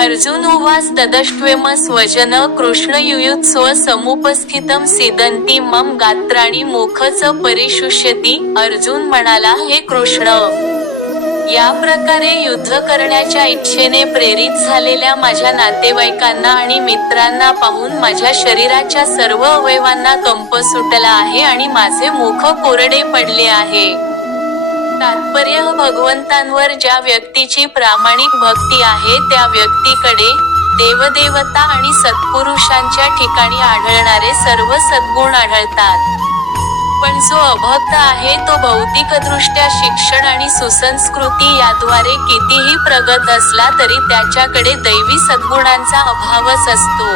अर्जुन उवाच तदष्ट्वेम स्वजन कृष्ण युयुत्स्व समुपस्थितं सीदन्ति मम गात्राणि मुखच परिशुष्यति। अर्जुन म्हणाला, हे कृष्ण, या प्रकारे युद्ध करण्याच्या इच्छेने प्रेरित झालेल्या माझ्या नातेवाईकांना आणि मित्रांना पाहून माझ्या शरीराच्या सर्व अवयवांना कंप सुटला आहे आणि माझे मुख कोरडे पडले आहे। तात्पर्य: भगवंतांवर ज्या व्यक्तीची प्रामाणिक भक्ती आहे त्या व्यक्तीकडे देवदेवता आणि सत्पुरुषांच्या ठिकाणी आढळणारे सर्व सद्गुण आढळतात। पण जो अभक्त आहे तो भौतिकदृष्ट्या शिक्षण आणि सुसंस्कृती याद्वारे कितीही प्रगत असला तरी त्याच्याकडे दैवी सद्गुणांचा अभावच असतो।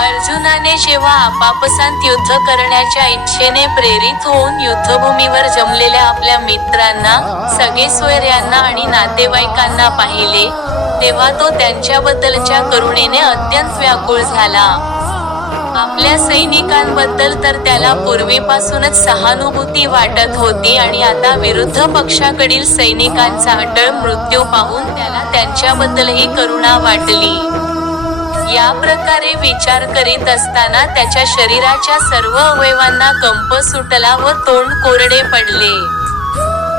अर्जुनाने जेव्हा आपापसांत युद्ध करण्याच्या इच्छेने प्रेरित होऊन युद्धभूमीवर जमलेल्या आपल्या मित्रांना, सगेसोयऱ्यांना आणि नातेवाईकांना पाहिले, तेव्हा तो त्यांच्याबद्दलच्या करुणेने अत्यंत व्याकुळ झाला। आपल्या सैनिकांबद्दल तर त्याला पूर्वीपासूनच सहानुभूती वाटत होती आणि आता विरुद्ध पक्षाकडील सैनिकांचा अटळ मृत्यू पाहून त्याला त्यांच्याबद्दलही करुणा वाटली। या प्रकारे विचार करीत असताना त्याच्या शरीराच्या सर्व अवयवांना कंप सुटला व तोंड कोरडे पडले।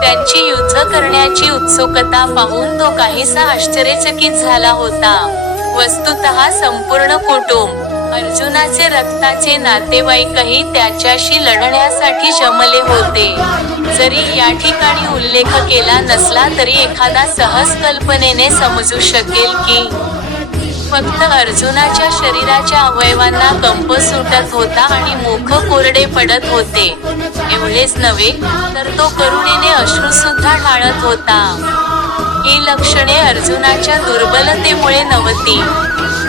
त्यांची युद्ध करण्याची उत्सुकता पाहून तो काहीसा आश्चर्यचकित झाला होता। वस्तुतः संपूर्ण कुटुंब, अर्जुनाचे रक्ताचे नातेवाईकही त्याच्याशी लढण्यासाठी जमले होते। जरी या ठिकाणी उल्लेख केला नसला तरी एखादा सहज कल्पनेने समजू शकेल की फक्त अर्जुनाच्या शरीराच्या अवयवांना कंप सुटत होता आणि मुख कोरडे पडत होते, एवढेच नव्हे तर तो करुणेने अश्रूसुद्धा ढाळत होता। ही लक्षणे अर्जुनाच्या दुर्बलतेमुळे नव्हती,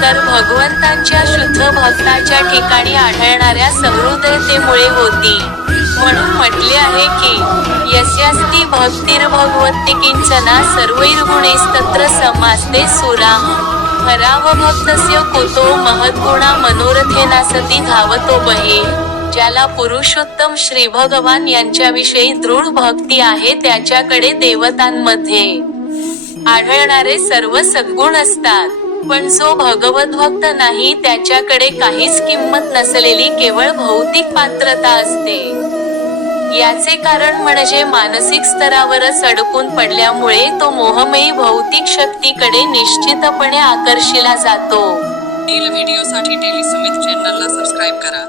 तर भगवंतांच्या शुद्ध भक्ताच्या ठिकाणी आढळणाऱ्या सहृदयतेमुळे होती। म्हणून म्हटले आहे की यस्यास्ति भक्तिर्भगवती किंचना सर्वैर्गुणैस्तत्र समास्ते सुराः। हरावभक्तस्य कुतो महद्गुणा मनोरथेनासती धावतो बहे। ज्याला पुरुषोत्तम श्री भगवान यांच्याविषयी दृढ भक्ती आहे त्याच्याकडे देवतांमध्ये आढळणारे सर्व सद्गुण असतात, पण जो भगवद्भक्त नाही त्याच्याकडे काहीच किंमत नसलेली केवळ भौतिक पात्रता असते। याचे कारण म्हणजे मानसिक स्तरावरच अडकून पडल्यामुळे तो मोहमयी भौतिक शक्तीकडे निश्चितपणे आकर्षिला जातो। पुढील व्हिडिओसाठी डेली सुमित चॅनलला सबस्क्राईब करा।